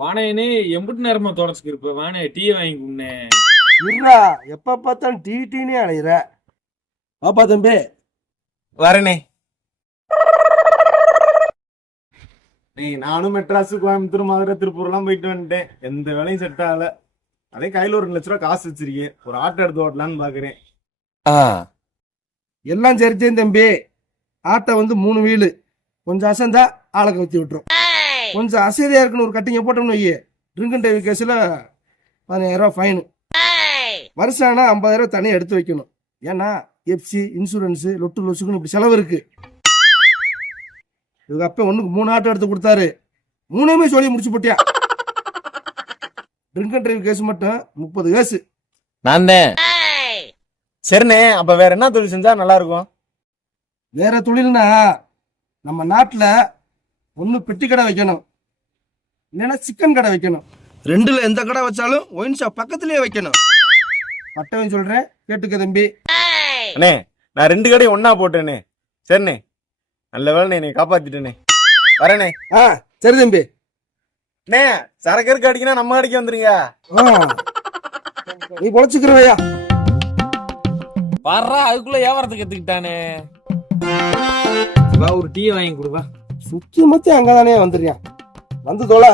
வானேனே எம்பிட்டு நேரமா தொடச்சுக்கு இருப்ப வானே டீ வாங்கி குண்ணே. இருடா, எப்ப பார்த்தாலும் டீ டீனே அலையிற. பாப்பா தம்பி வரனே. நானும் மெட்ராஸ், கோயம்புத்தூர், மதுரை, திருப்பூர் எல்லாம் போயிட்டு வந்துட்டேன். எந்த வேலையும் செட் ஆகல. அதே கையில ஒரு 2 லட்ச ரூபா காசு வச்சிருக்கேன். ஒரு ஆட்டோ எடுத்து ஓட்டலான்னு பாக்குறேன். எல்லாம் சரிச்சேன் தம்பி. ஆட்டை 3 வீலு கொஞ்சம் அசந்தா ஆளை கவுத்தி விட்டுரும். கொஞ்சம் அசதியா இருக்குன்னு ஒரு கட்டிங்க போட்டோம்னு வையே, ட்ரிங்க் அண்ட் டிரைவ் கேஸில் 15,000 ரூபா ஃபைனு. வருஷம் ஆனால் 50,000 ரூபா தனியாக எடுத்து வைக்கணும். ஏன்னா எஃப்சி, இன்சூரன்ஸு, லொட்டு லொசுக்குன்னு இப்படி செலவு இருக்கு. இவங்க அப்போ 1க்கு 3 ஆட்டோ எடுத்து கொடுத்தாரு. 3மே சொல்லி முடிச்சு போட்டியா. ட்ரிங்க் அண்ட் டிரைவ் கேஸ் மட்டும் 30 கேஸு. நான் தான். சரிண்ணே, அப்ப வேற என்ன தொழில் செஞ்சா நல்லா இருக்கும்? வேற தொழில்னா நம்ம நாட்டில் ஒன்று பெட்டி கடை வைக்கணும், இல்லைன்னா சிக்கன் கடை வைக்கணும். 2ல் எந்த கடை வச்சாலும் ஒயின் ஷாப் பக்கத்துலேயே வைக்கணும். பட்டவன் சொல்கிறேன், கேட்டுக்க தம்பி. அண்ணே, நான் 2 கடையும் ஒன்னா போட்டேனே. சரிண்ணே, நல்ல வேலை நீ காப்பாத்திட்டேனே. வரேனே. சரி தம்பி. அண்ணே, சரக்கு இருக்கு அடிக்கினா நம்ம கடைக்கு வந்துருங்க. நீ பொழைச்சுக்கிறவையா? வர்றா அதுக்குள்ள வியாபாரத்துக்கு எடுத்துக்கிட்டானே. வா ஒரு டீ வாங்கி கொடுவா. சுத்தி மத்தி அங்கதானே வந்துடுறியா? வந்து தோல.